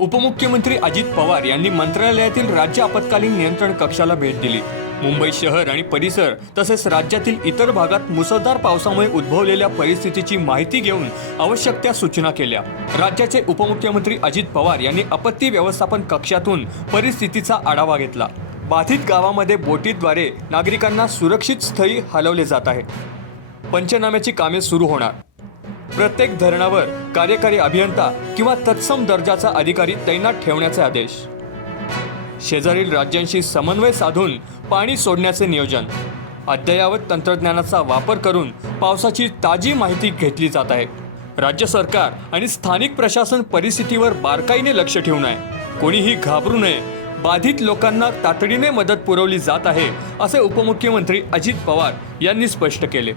उपमुख्यमंत्री अजित पवार यांनी मंत्रालयातील राज्य आपत्कालीन नियंत्रण कक्षाला भेट दिली. मुंबई शहर आणि परिसर तसेच राज्यातील इतर भागात मुसळधार पावसामुळे उद्भवलेल्या परिस्थितीची माहिती घेऊन आवश्यक त्या सूचना केल्या. राज्याचे उपमुख्यमंत्री अजित पवार यांनी आपत्ती व्यवस्थापन कक्षातून परिस्थितीचा आढावा घेतला. बाधित गावामध्ये बोटीद्वारे नागरिकांना सुरक्षित स्थळी हलवले जात आहे. पंचनाम्याची कामे सुरू होणार. प्रत्येक धरणावर कार्यकारी अभियंता किंवा तत्सम दर्जाचा अधिकारी तैनात ठेवण्याचे आदेश. शेजारील राज्यांशी समन्वय साधून पाणी सोडण्याचे नियोजन. अद्ययावत तंत्रज्ञानाचा वापर करून पावसाची ताजी माहिती घेतली जात आहे. राज्य सरकार आणि स्थानिक प्रशासन परिस्थितीवर बारकाईने लक्ष ठेवून आहे. कोणीही घाबरू नये. बाधित लोकांना तातडीने मदत पुरवली जात आहे असे उपमुख्यमंत्री अजित पवार यांनी स्पष्ट केले.